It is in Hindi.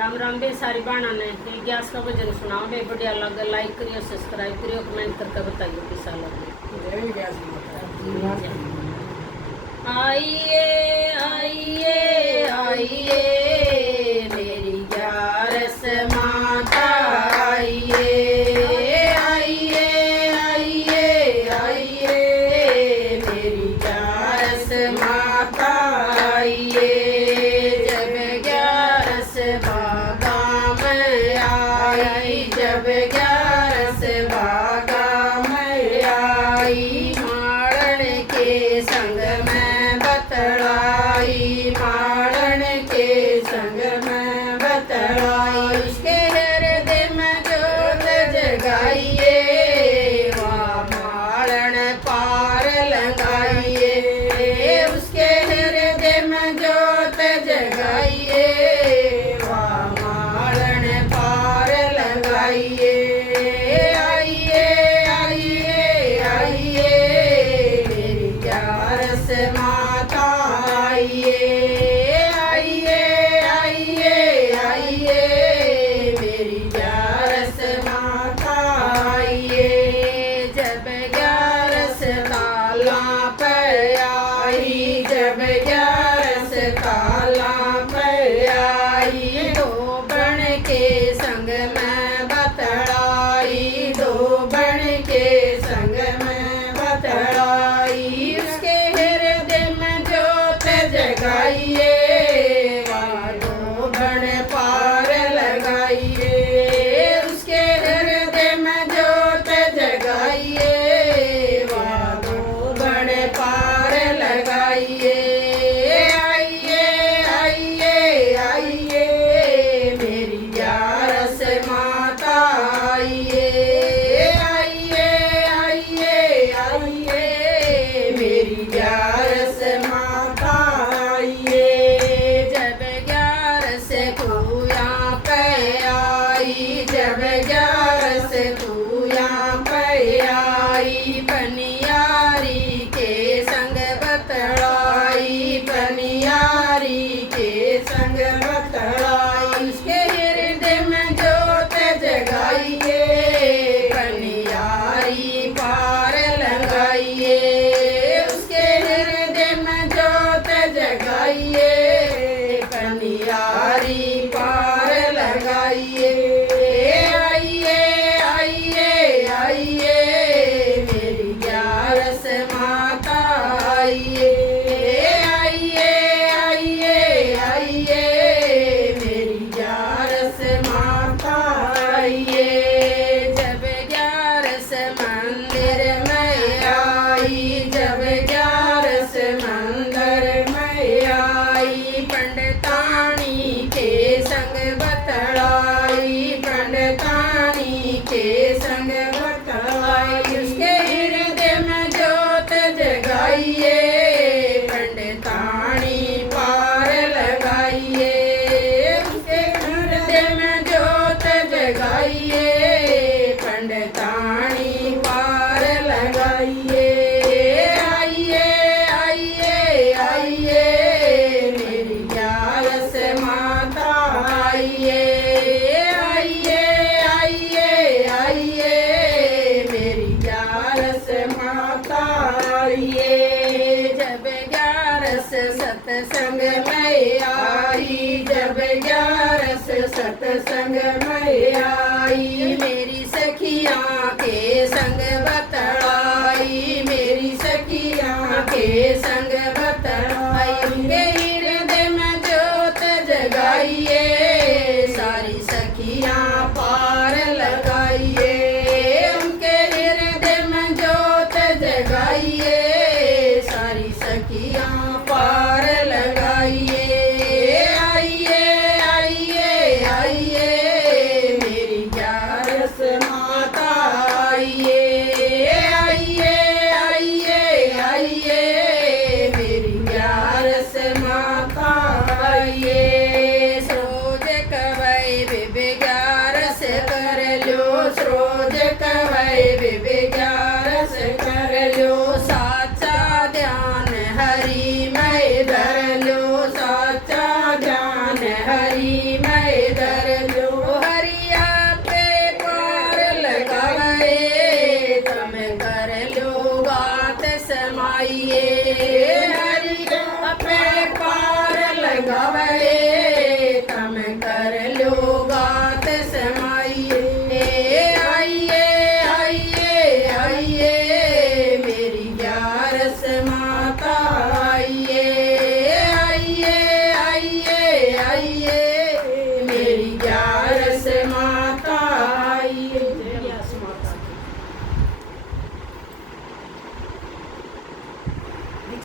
राम राम बे सारी बाणा ने एक ग्यास का भजन सुनाओ बे बढ़िया लगे लाइक करियो सब्सक्राइब करियो कमेंट करके बताइए कैसा लगे। आइए आइए आइए मेरी ग्यारस माता आइए आइए आइए आइए मेरी ग्यारस माता आइए जब ग्यारस बागा में आई जब ग्यारस बागा में आई माड़न के संग में बतलाई माड़न के संग में बतलाई उसके हृदय में जोत जगाइए वहाँ माड़न पार लगाइए उसके हृदय में जोत जगाइए वहाँ माड़न पार लगाइए आइए आइए आइए मेरी ग्यारस माता आइए आइए आइए आइए मेरी ग्यारस माता आइए जब ग्यारस ताला पे आई जब ग्यारस ताला पे आई दो बन के संग में बतलाई दो बन के संग में बतलाई उसके हृदय में जोत जगाइए वहाँ दो बन पार लगाइए उसके हृदय में जोत जगाइए वहाँ दो बन पार लगाइए आइए आइए आइए मेरी ग्यारस माता आइए आइए आइए आइए मेरी ग्यारस माता आइए जब ग्यारस तू यहाँ पे आई जब ग्यारस तू यहाँ पे आई पनियारी के संग बतलाई पनियारी के संग बतलाई उसके हृदय में जोत जगाइए पनियारी पार लगाइए उसके हृदय में जोत जगाइए पनियारी पार लगाइए आइए आइए आइए मेरी ग्यारस माता आइए आइए आइए आइए मेरी ग्यारस माता आइए जब ग्यारस मंदिर में आई जब ग्यारस मंदिर में आई पंडितानी के संग बतलाई पंडितानी के संग बतलाई उसके हृदय में जोत जगाइए पंडितानी पार लगाइए उसके हृदय में जोत जगाइए पंडितानी पार लगाइए आइए आइए आइए मेरी ग्यारस माता आइए आइए आइए आइए मेरी ग्यारस माता आइए जब ग्यारस सत्संग में आई जब ग्यारस सत्संग में आई मेरी सखियाँ के संग बतलाई मेरी सखियाँ के संग बतलाई उनके हृदय में जोत जगाइए सारी सखियाँ पार लगाइए उनके हृदय में जोत जगाइए सारी सखियाँ पार लगाइए आइए आइए आइए मेरी ग्यारस माता आइए आइए आइए आइए मेरी ग्यारस माता आइए सरोज कवई बिबे ग्यारस कर लो सरोज कवई बिबे ग्यारस कर लो साचा ध्यान हरि में धर लो साचा ध्यान हरि में धर माइए हरि अपे पार लगावे